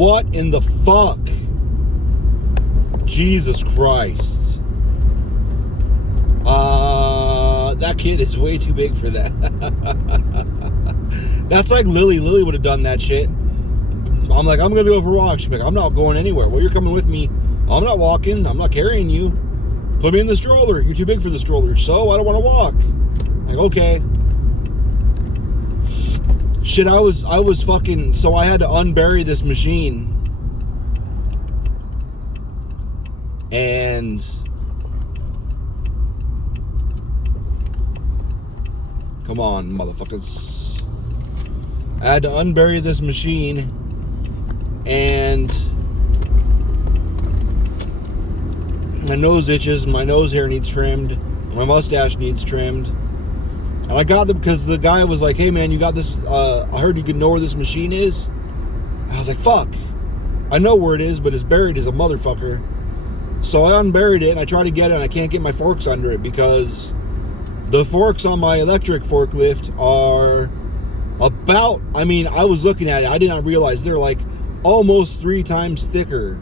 What in the fuck? Jesus Christ. That kid is way too big for that. That's like Lily. Lily would have done that shit. I'm like, I'm gonna go for a walk. She's like, I'm not going anywhere. Well, you're coming with me. I'm not walking. I'm not carrying you. Put me in the stroller. You're too big for the stroller. So I don't want to walk. Like, okay. Shit, I was fucking, so I had to unbury this machine. And come on, motherfuckers. I had to unbury this machine, and my nose itches, my nose hair needs trimmed, my mustache needs trimmed. And I got them because the guy was like, hey man, you got this, I heard you can know where this machine is. I was like, fuck. I know where it is, but it's buried as a motherfucker. So I unburied it and I tried to get it and I can't get my forks under it because the forks on my electric forklift are about, I mean, I was looking at it, I did not realize they're like almost 3 times thicker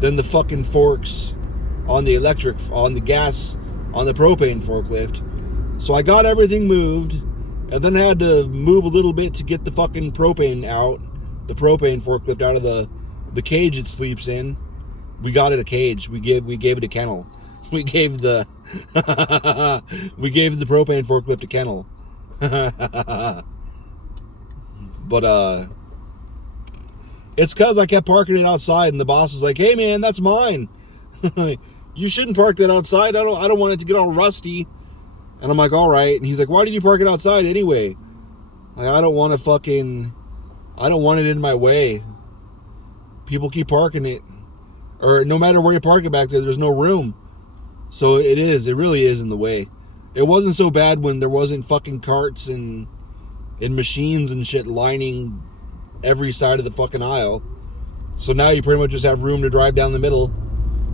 than the fucking forks on the electric, on the gas, on the propane forklift. So I got everything moved, and then I had to move a little bit to get the fucking propane out, the propane forklift out of the cage it sleeps in. We got it a cage. We gave it a kennel. We gave the we gave the propane forklift a kennel. But it's cause I kept parking it outside, and the boss was like, "Hey man, that's mine. You shouldn't park that outside. I don't want it to get all rusty." And I'm like, all right. And he's like, why did you park it outside anyway? Like, I don't want it in my way. People keep parking it. Or no matter where you park it back there, there's no room. So it really is in the way. It wasn't so bad when there wasn't fucking carts and machines and shit lining every side of the fucking aisle. So now you pretty much just have room to drive down the middle,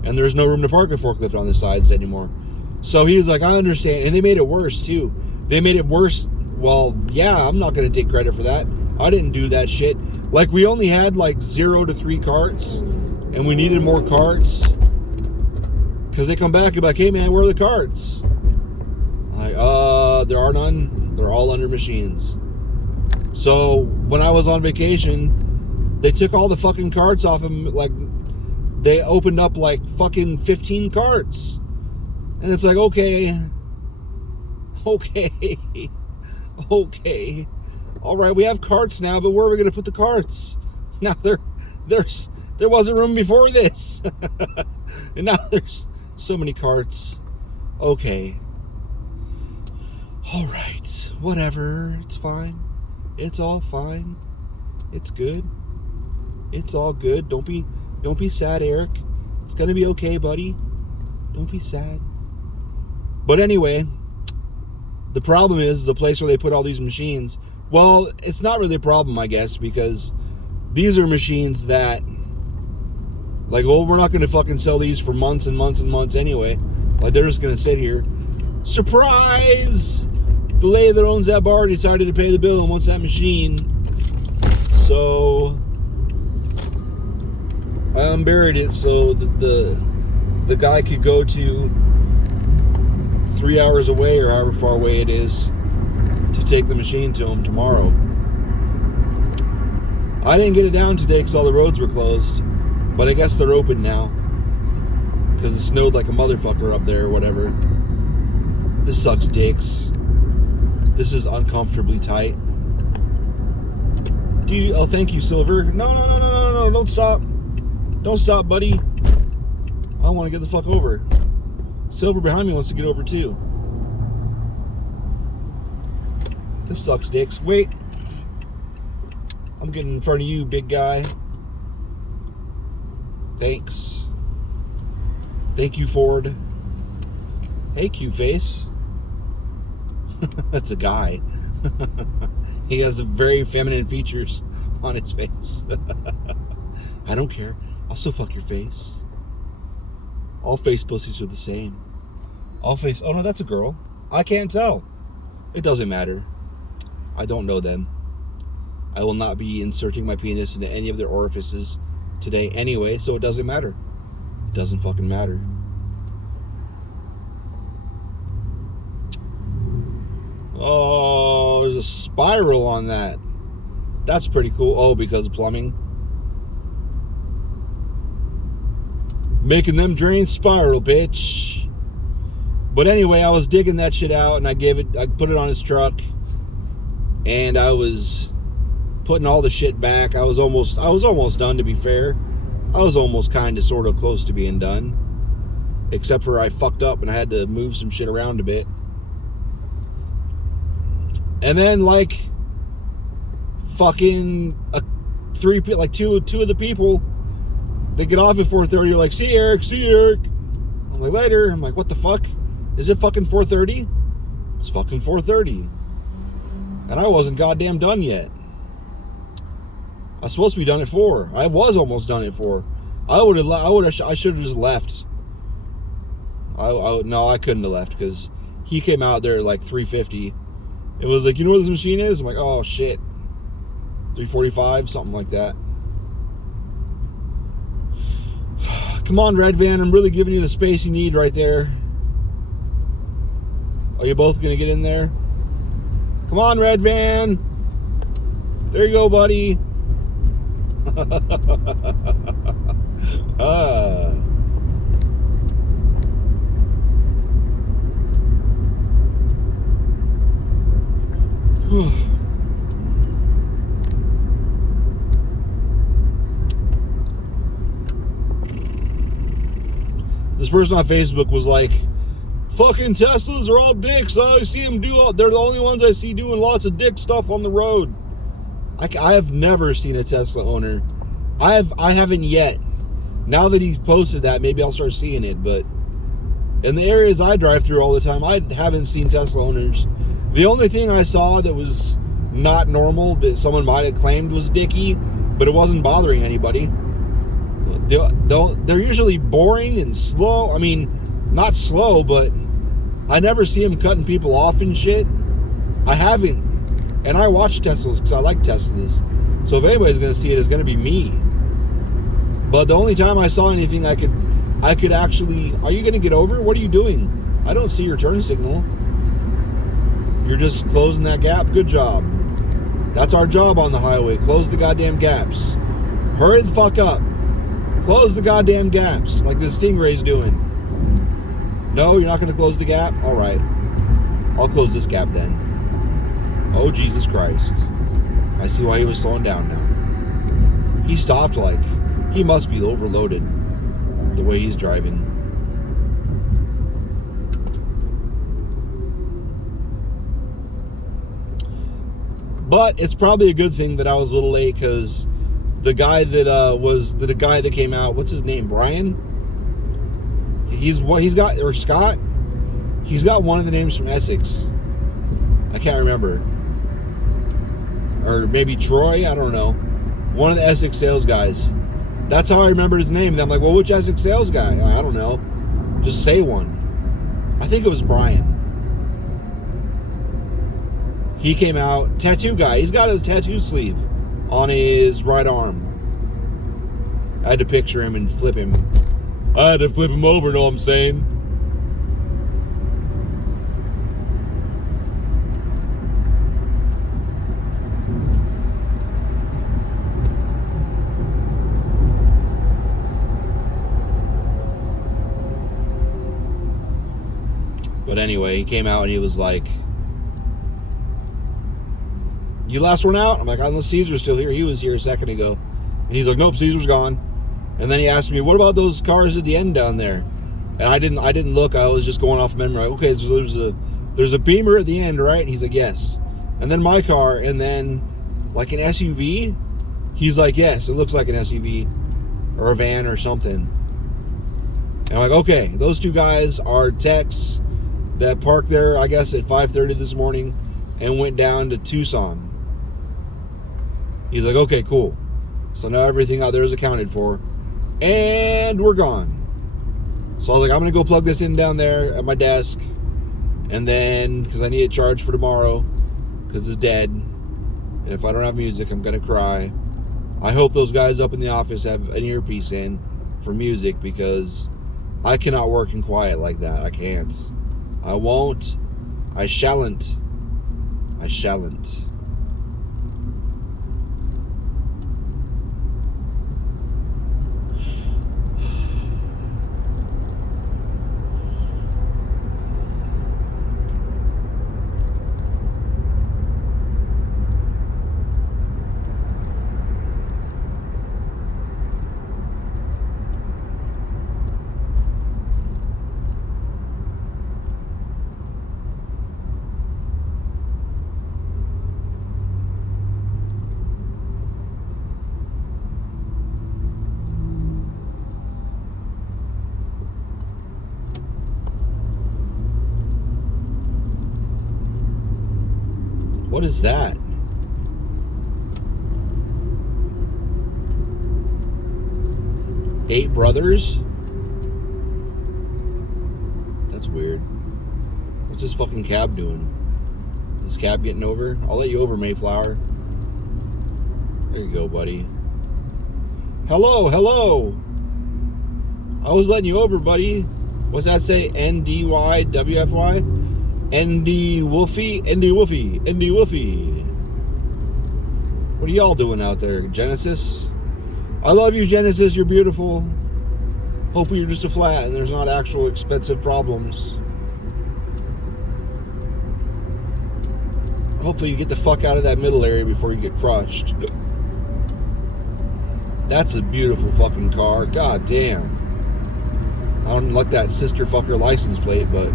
and there's no room to park a forklift on the sides anymore. So he was like, I understand. And they made it worse, too. They made it worse. Well, yeah, I'm not going to take credit for that. I didn't do that shit. Like, we only had, like, 0 to 3 carts. And we needed more carts. Because they come back and be like, hey, man, where are the carts? I'm like, there are none. They're all under machines. So, when I was on vacation, they took all the fucking carts off them. Like, they opened up, like, fucking 15 carts. And it's like, okay. All right, we have carts now, but where are we going to put the carts? Now there wasn't room before this. And now there's so many carts. Okay. All right, whatever. It's fine. It's all fine. It's good. It's all good. Don't be sad, Eric. It's going to be okay, buddy. Don't be sad. But anyway, the problem is the place where they put all these machines. Well, it's not really a problem, I guess, because these are machines that, like, well, we're not going to fucking sell these for months and months and months anyway. Like, they're just going to sit here. Surprise! The lady that owns that bar decided to pay the bill and wants that machine. So I unburied it so that the guy could go to 3 hours away or however far away it is to take the machine to him tomorrow. I didn't get it down today because all the roads were closed, but I guess they're open now because it snowed like a motherfucker up there or whatever. This sucks dicks. This is uncomfortably tight. Oh, thank you, Silver. No, don't stop. Don't stop, buddy. I want to get the fuck over. Silver behind me wants to get over too. This sucks dicks. Wait. I'm getting in front of you, big guy. Thanks. Thank you, Ford. Hey, cute face. That's a guy. He has very feminine features on his face. I don't care. I'll still fuck your face. All face pussies are the same. All face... Oh, no, that's a girl. I can't tell. It doesn't matter. I don't know them. I will not be inserting my penis into any of their orifices today anyway, so it doesn't matter. It doesn't fucking matter. Oh, there's a spiral on that. That's pretty cool. Oh, because of plumbing. Making them drains spiral, bitch. But anyway, I was digging that shit out, and I put it on his truck, and I was putting all the shit back. I was almost done, to be fair. I was almost kind of sort of close to being done, except for I fucked up and I had to move some shit around a bit. And then like fucking two of the people, they get off at 4:30. You're like, see Eric. I'm like, later. I'm like, what the fuck? Is it fucking 4:30? It's fucking 4:30, and I wasn't goddamn done yet. I was supposed to be done at 4. I was almost done at 4. I should have just left. No, I couldn't have left because he came out there at like 3:50. It was like, you know where this machine is? I'm like, oh shit. 3:45, something like that. Come on, Red Van, I'm really giving you the space you need right there. Are you both gonna get in there? Come on, Red Van. There you go, buddy. This person on Facebook was like, fucking Teslas are all dicks. I see them they're the only ones I see doing lots of dick stuff on the road. I have never seen a Tesla owner. I haven't yet. Now that he's posted that, maybe I'll start seeing it. But in the areas I drive through all the time, I haven't seen Tesla owners. The only thing I saw that was not normal, that someone might have claimed was dicky, but it wasn't bothering anybody. They're usually boring and slow. I mean, not slow, but I never see them cutting people off and shit. I haven't. And I watch Teslas because I like Teslas. So if anybody's going to see it, it's going to be me. But the only time I saw anything I could actually... Are you going to get over? What are you doing? I don't see your turn signal. You're just closing that gap? Good job. That's our job on the highway. Close the goddamn gaps. Hurry the fuck up. Close the goddamn gaps like the Stingray's doing. No, you're not going to close the gap? All right. I'll close this gap then. Oh, Jesus Christ. I see why he was slowing down now. He stopped like... He must be overloaded the way he's driving. But it's probably a good thing that I was a little late because the guy that came out, what's his name? Brian? Scott? He's got one of the names from Essex. I can't remember. Or maybe Troy, I don't know. One of the Essex sales guys. That's how I remembered his name. And I'm like, well, which Essex sales guy? I don't know. Just say one. I think it was Brian. He came out, tattoo guy. He's got his tattoo sleeve on his right arm. I had to picture him and flip him. I had to flip him over, know what I'm saying? But anyway, he came out and he was like, you last one out? I'm like, unless Caesar's still here. He was here a second ago. And he's like, nope, Caesar's gone. And then he asked me, what about those cars at the end down there? And I didn't look. I was just going off memory. Okay, so there's a Beamer at the end, right? And he's like, yes. And then my car, and then like an SUV? He's like, yes, it looks like an SUV or a van or something. And I'm like, okay, those two guys are techs that parked there, I guess, at 5:30 this morning and went down to Tucson. He's like, okay, cool. So now everything out there is accounted for. And we're gone. So I was like, I'm going to go plug this in down there at my desk. And then, because I need it charged for tomorrow, because it's dead. If I don't have music, I'm gonna cry. I hope those guys up in the office have an earpiece in for music, because I cannot work in quiet like that. I can't. I won't. I shalln't. I shalln't. What is that? Eight brothers? That's weird. What's this fucking cab doing? Is this cab getting over? I'll let you over, Mayflower. There you go, buddy. Hello, hello. I was letting you over, buddy. What's that say? NDYWFY? ND Wolfie? ND Wolfie? ND Wolfie. What are y'all doing out there? Genesis? I love you, Genesis. You're beautiful. Hopefully you're just a flat and there's not actual expensive problems. Hopefully you get the fuck out of that middle area before you get crushed. That's a beautiful fucking car. God damn. I don't like that sister fucker license plate, but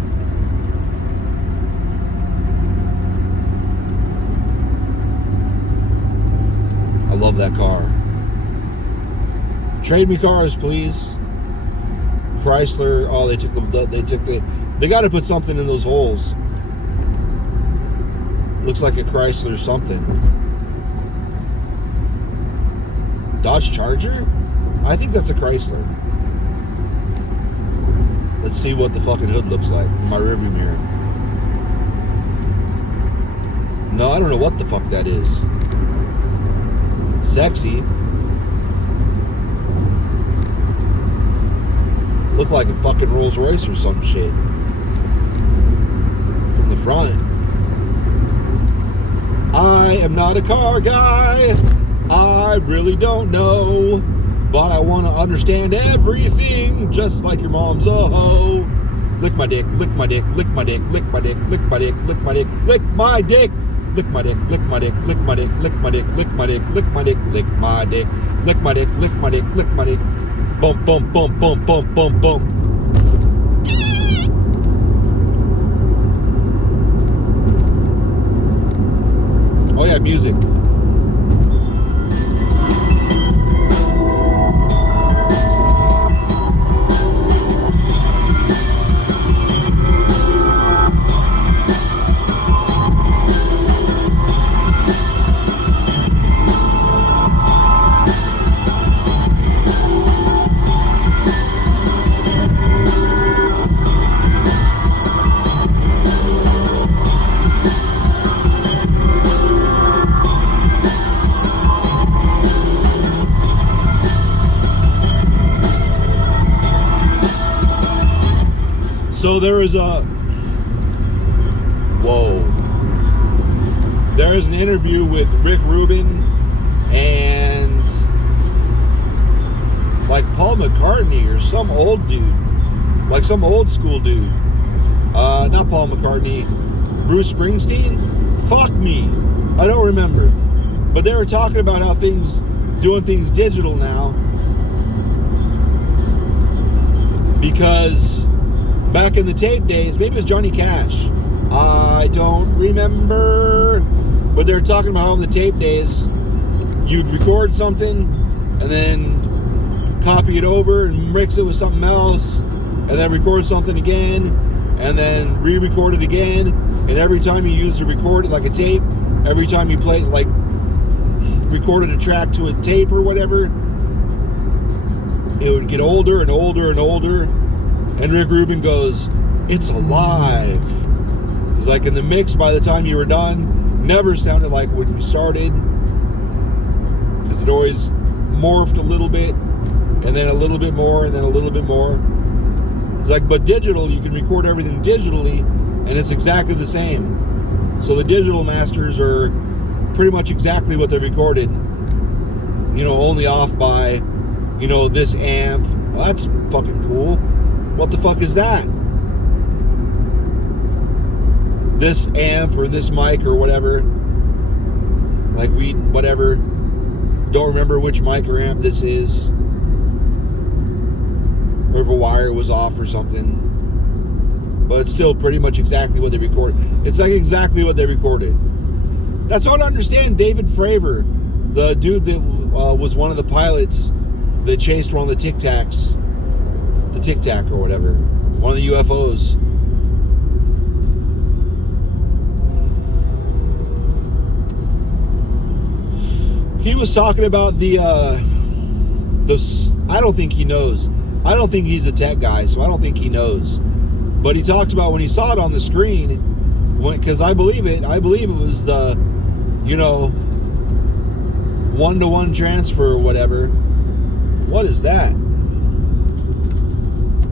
I love that car. Trade me cars, please. Chrysler. Oh, they got to put something in those holes. Looks like a Chrysler something. Dodge Charger? I think that's a Chrysler. Let's see what the fucking hood looks like in my rearview mirror. No, I don't know what the fuck that is. Sexy. Look like a fucking Rolls Royce or some shit. From the front. I am not a car guy. I really don't know. But I want to understand everything, just like your mom's a hoe. Lick my dick, lick my dick, lick my dick, lick my dick, lick my dick, lick my dick, lick my dick. Lick my dick, lick my dick, lick my dick, lick my dick, lick my dick, lick my dick, lick my dick, lick my dick, lick my dick, lick my dick. Bump, bump, bump, bump, bump, bump, bump. Oh yeah, music. So there is there is an interview with Rick Rubin and like Paul McCartney or some old dude, like some old school dude. Not Paul McCartney, Bruce Springsteen. Fuck me, I don't remember. But they were talking about how doing things digital now, because back in the tape days, maybe it was Johnny Cash, I don't remember, but they were talking about how in the tape days you'd record something and then copy it over and mix it with something else and then record something again and then re-record it again, and every time you used to record it like a tape, every time you played, like recorded a track to a tape or whatever, it would get older and older and older. And Rick Rubin goes, it's alive. It's like in the mix, by the time you were done, Never sounded like when we started, because it always morphed a little bit, and then a little bit more, and then a little bit more. It's like, but digital, you can record everything digitally, and it's exactly the same. So the digital masters are pretty much exactly what they recorded, only off by, this amp. Well, that's fucking cool. What the fuck is that? This amp or this mic or whatever. Like whatever. Don't remember which mic or amp this is. Or if a wire was off or something. But it's still pretty much exactly what they recorded. It's like exactly what they recorded. That's all I understand. David Fravor, the dude that was one of the pilots that chased one of the Tic Tacs, or whatever, one of the UFOs. He was talking about the I don't think he knows. I don't think he's a tech guy, so I don't think he knows. But he talked about when he saw it on the screen, because I believe it was the, 1-to-1 transfer or whatever. What is that?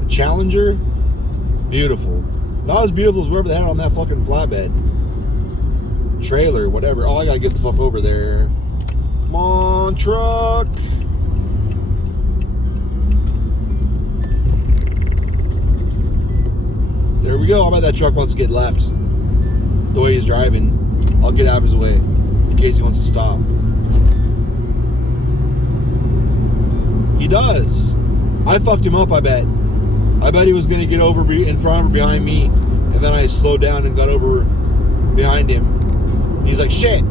A Challenger? Beautiful. Not as beautiful as whatever they had on that fucking flatbed. Trailer, whatever. Oh, I gotta get the fuck over there. Come on, truck. There we go. I bet that truck wants to get left. The way he's driving. I'll get out of his way in case he wants to stop. He does. I fucked him up, I bet. I bet he was going to get over in front or behind me. And then I slowed down and got over behind him. And he's like, shit.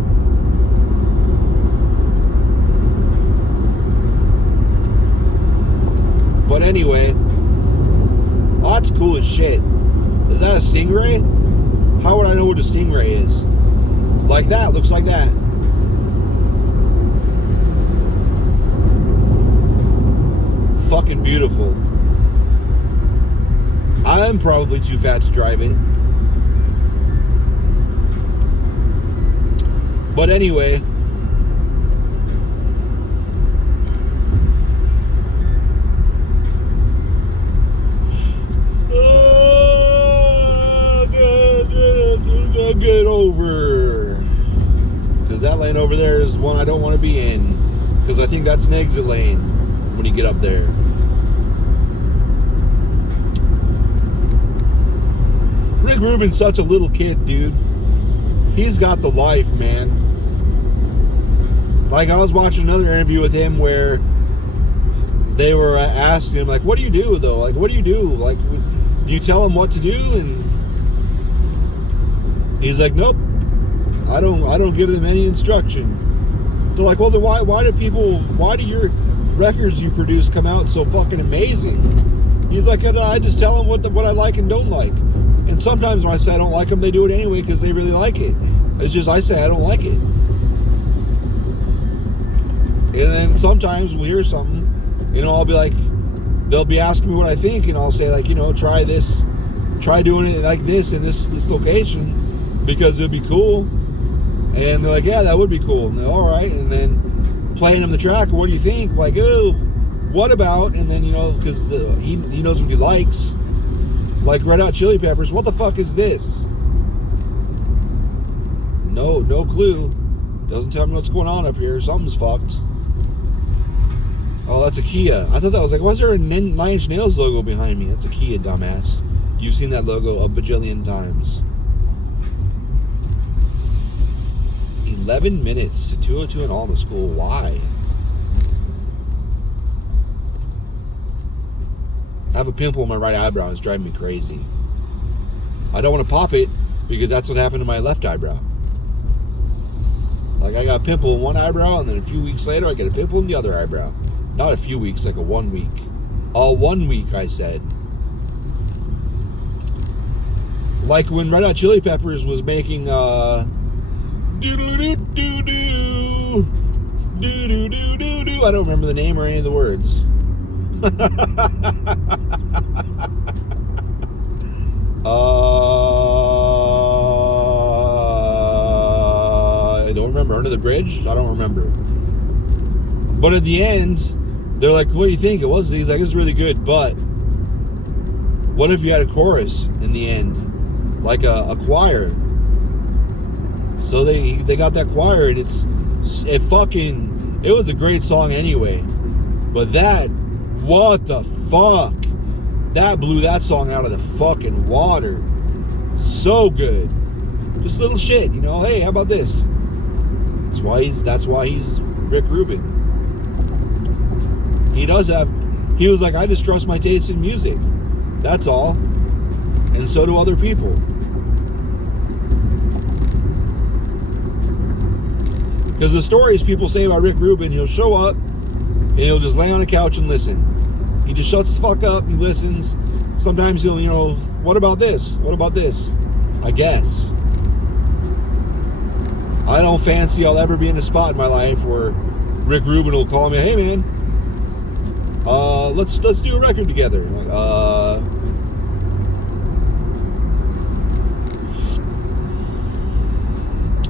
But anyway. Oh, that's cool as shit. Is that a Stingray? How would I know what a Stingray is? Like that. Looks like that. Fucking beautiful. I'm probably too fat to drive it. But anyway. Get over. Because that lane over there is one I don't want to be in. Because I think that's an exit lane when you get up there. Rick Rubin's such a little kid, dude. He's got the life, man. Like, I was watching another interview with him where they were asking him, like, what do you do, though? Like, what do you do? Like, do you tell him what to do? And he's like, nope. I don't give them any instruction. They're like, well, then why do your records you produce come out so fucking amazing? He's like, I just tell them what I like and don't like. And sometimes when I say I don't like them, they do it anyway because they really like it. It's just I say I don't like it. And then sometimes we'll hear something, I'll be like, they'll be asking me what I think, and I'll say, like, try this, try doing it like this in this location because it'd be cool. And they're like, yeah, that would be cool. And they're all right. And then playing them the track, what do you think? Like, oh, what about? And then, because he knows what he likes. Like Red Hot Chili Peppers, what the fuck is this? No clue. Doesn't tell me what's going on up here. Something's fucked. Oh, that's a Kia. I thought that was like, why is there a 9 Inch Nails logo behind me? That's a Kia, dumbass. You've seen that logo a bajillion times. 11 minutes to 202 in Alma School. Why? I have a pimple in my right eyebrow. It's driving me crazy. I don't want to pop it because that's what happened to my left eyebrow. Like, I got a pimple in one eyebrow, and then a few weeks later I get a pimple in the other eyebrow. Not a few weeks, like a 1 week. 1 week, I said. Like when Red Hot Chili Peppers was making doo-doo-doo-doo-doo, doo-doo-doo-doo-doo. I don't remember the name or any of the words. under the bridge? I don't remember. But at the end, they're like, what do you think? He's like, it's really good, but what if you had a chorus in the end? Like a choir. So they got that choir, and it was a great song anyway. But what the fuck? That blew that song out of the fucking water. So good. Just little shit, you know. Hey, how about this? That's why he's Rick Rubin. He was like, I just trust my taste in music. That's all. And so do other people. Because the stories people say about Rick Rubin, he'll show up and he'll just lay on a couch and listen. He just shuts the fuck up, he listens. Sometimes he'll, you know, what about this? What about this? I guess. I don't fancy I'll ever be in a spot in my life where Rick Rubin will call me, hey man, let's do a record together. I'm like,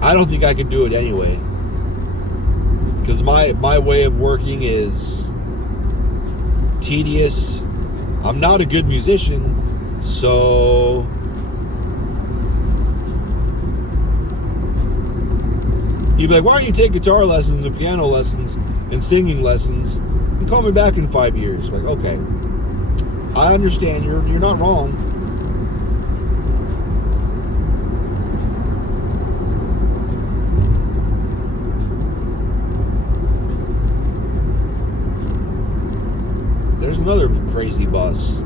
I don't think I could do it anyway. Because my way of working is tedious. I'm not a good musician, so you'd be like, why don't you take guitar lessons and piano lessons and singing lessons and call me back in 5 years? Like, okay, I understand, you're not wrong. There's another crazy bus.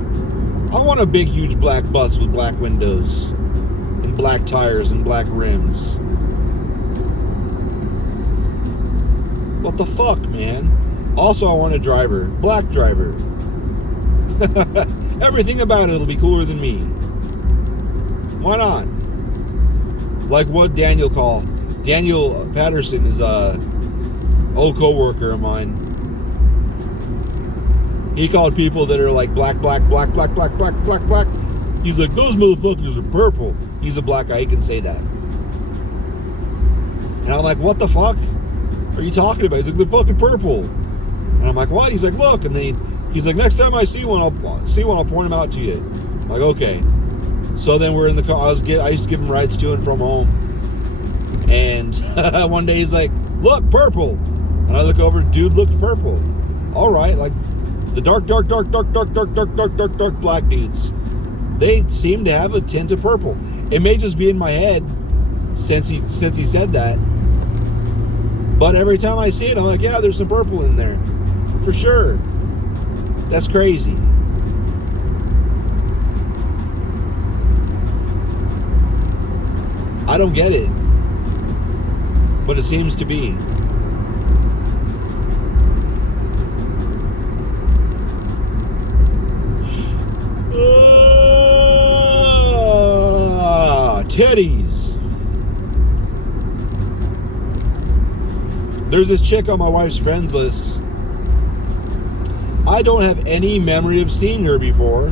I want a big, huge black bus with black windows and black tires and black rims. What the fuck, man? Also, I want a driver. Black driver. Everything about it will be cooler than me. Why not? Like what Daniel Patterson is a old co-worker of mine. He called people that are like black. He's like, those motherfuckers are purple. He's a black guy, he can say that. And I'm like, what the fuck are you talking about? He's like, they're fucking purple. And I'm like, what? He's like, look. And then he's like, next time I see one, I'll point him out to you. I'm like, okay. So then we're in the car. I used to give him rides to and from home. And one day he's like, look, purple. And I look over, dude looked purple. All right, like the dark black dudes, they seem to have a tint of purple. It may just be in my head since he said that, but every time I see it, I'm like, yeah, there's some purple in there for sure. That's crazy. I don't get it, but it seems to be. Titties. There's this chick on my wife's friends list. I don't have any memory of seeing her before.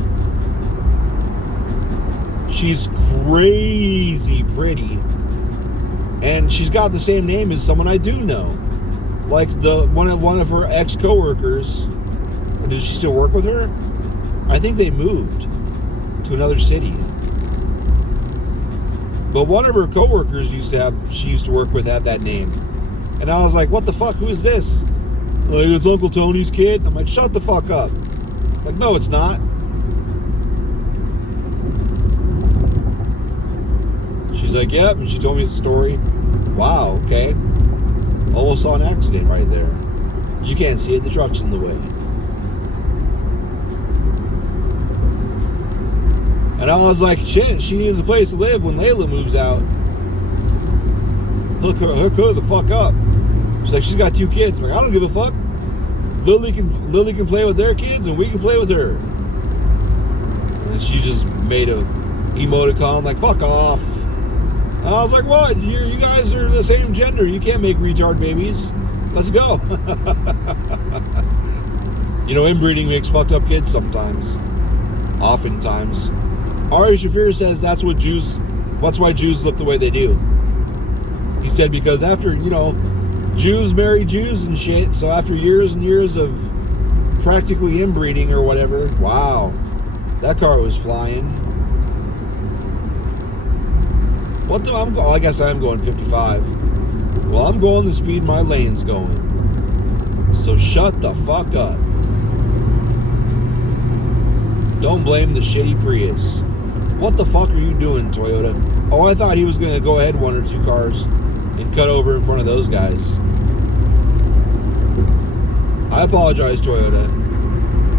She's crazy pretty, and she's got the same name as someone I do know, like one of her ex coworkers. Does she still work with her? I think they moved to another city. But one of her coworkers she used to work with had that name. And I was like, what the fuck? Who is this? Like, it's Uncle Tony's kid? I'm like, shut the fuck up. Like, no, it's not. She's like, yep. And she told me the story. Wow, okay. Almost saw an accident right there. You can't see it, the truck's in the way. And I was like, shit, she needs a place to live when Layla moves out. Hook her the fuck up. She's like, she's got 2 kids. I'm like, I don't give a fuck. Lily can play with their kids and we can play with her. And she just made a emoticon like, fuck off. And I was like, what? You guys are the same gender. You can't make retard babies. Let's go. You know, inbreeding makes fucked up kids sometimes. Oftentimes. Ari Shafir says that's why Jews look the way they do. He said because after, Jews marry Jews and shit, so after years and years of practically inbreeding or whatever, wow, that car was flying. I guess I'm going 55. Well, I'm going the speed my lane's going. So shut the fuck up. Don't blame the shitty Prius. What the fuck are you doing, Toyota? Oh, I thought he was going to go ahead one or two cars and cut over in front of those guys. I apologize, Toyota.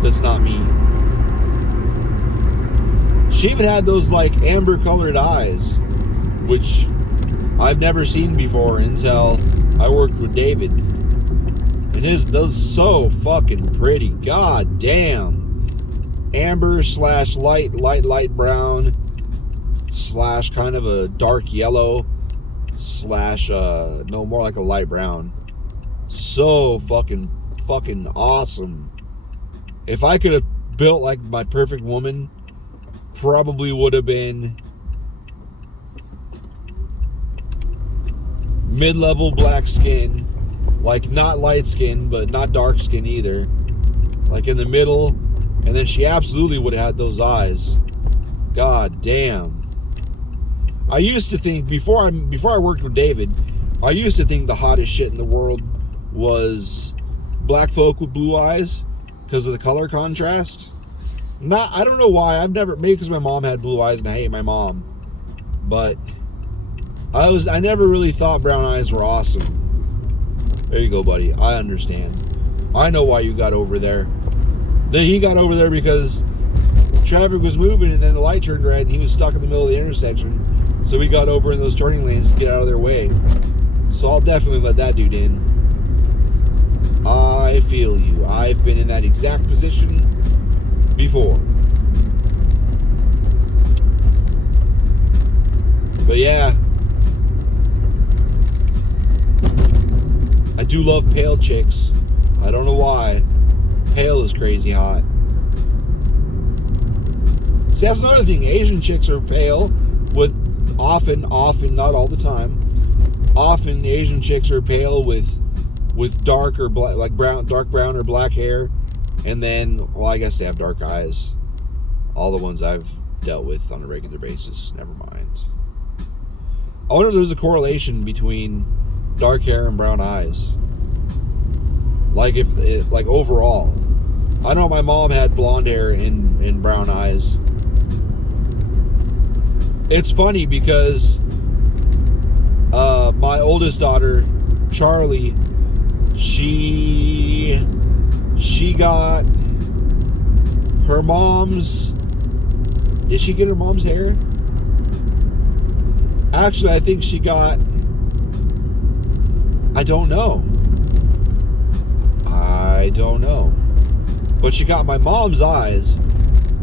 That's not me. She even had those like amber colored eyes, which I've never seen before until I worked with David. And those so fucking pretty. God damn. Amber / light brown / kind of a dark yellow / no, more like a light brown. So fucking awesome. If I could have built like my perfect woman, probably would have been mid-level black skin, like not light skin but not dark skin either, like in the middle, and then she absolutely would have had those eyes. God damn. I used to think before I worked with David, I used to think the hottest shit in the world was black folk with blue eyes because of the color contrast. I don't know why. Maybe because my mom had blue eyes and I hate my mom. But I never really thought brown eyes were awesome. There you go, buddy. I understand. I know why you got over there. Then he got over there because traffic was moving and then the light turned red and he was stuck in the middle of the intersection. So we got over in those turning lanes to get out of their way. So I'll definitely let that dude in. I feel you. I've been in that exact position before. But yeah, I do love pale chicks. I don't know why. Pale is crazy hot. See, that's another thing. Asian chicks are pale with often, not all the time. Often Asian chicks are pale with dark or black, like dark brown or black hair, and then, well, I guess they have dark eyes. All the ones I've dealt with on a regular basis. Never mind. I wonder if there's a correlation between dark hair and brown eyes. Like overall. I know my mom had blonde hair and brown eyes. It's funny because my oldest daughter, Charlie, she got her mom's... Did she get her mom's hair? Actually, I think she got... I don't know. But she got my mom's eyes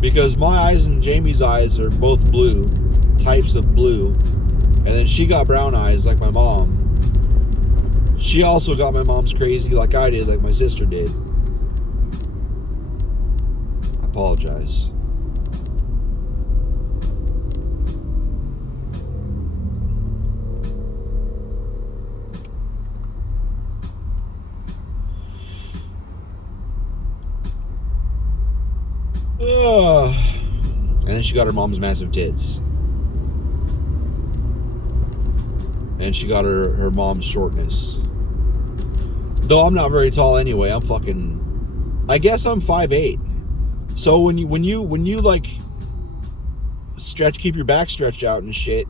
because my eyes and Jamie's eyes are both blue, types of blue. And then she got brown eyes like my mom. She also got my mom's crazy like I did, like my sister did. I apologize. And then she got her mom's massive tits. And she got her mom's shortness. Though I'm not very tall anyway. I guess I'm 5'8". So when you like keep your back stretched out and shit,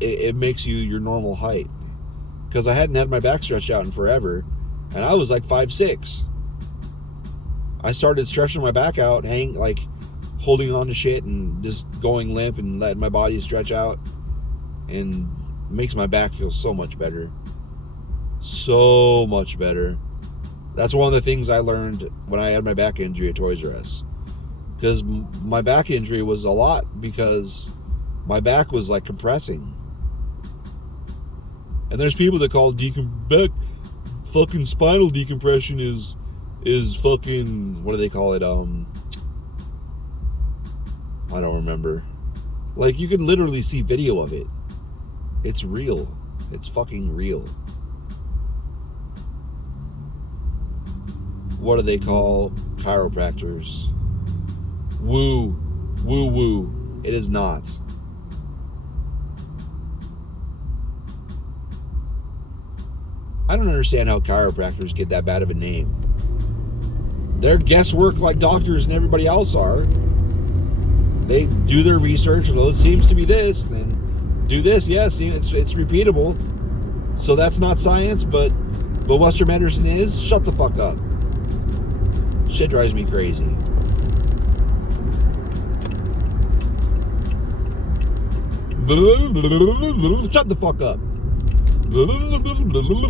it makes you your normal height. Because I hadn't had my back stretched out in forever, and I was like 5'6". I started stretching my back out, holding on to shit and just going limp and letting my body stretch out, and it makes my back feel so much better. So much better. That's one of the things I learned when I had my back injury at Toys R Us. Because my back injury was a lot because my back was like compressing. And there's people that call fucking spinal decompression is fucking, what do they call it? I don't remember. Like, you can literally see video of it. It's real. It's fucking real. What do they call chiropractors? Woo. Woo woo. It is not. I don't understand how chiropractors get that bad of a name. They're guesswork like doctors and everybody else are. They do their research, well, it seems to be this, then do this. Yes, it's repeatable. So that's not science, but Western medicine is. Shut the fuck up. Shit drives me crazy. Shut the fuck up.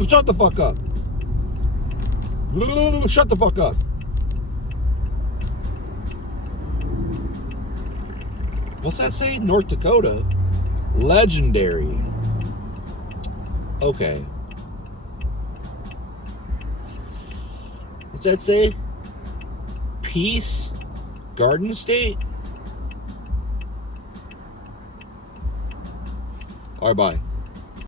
Shut the fuck up. Shut the fuck up. What's that say? North Dakota. Legendary. Okay. What's that say? Peace Garden State? Alright, bye.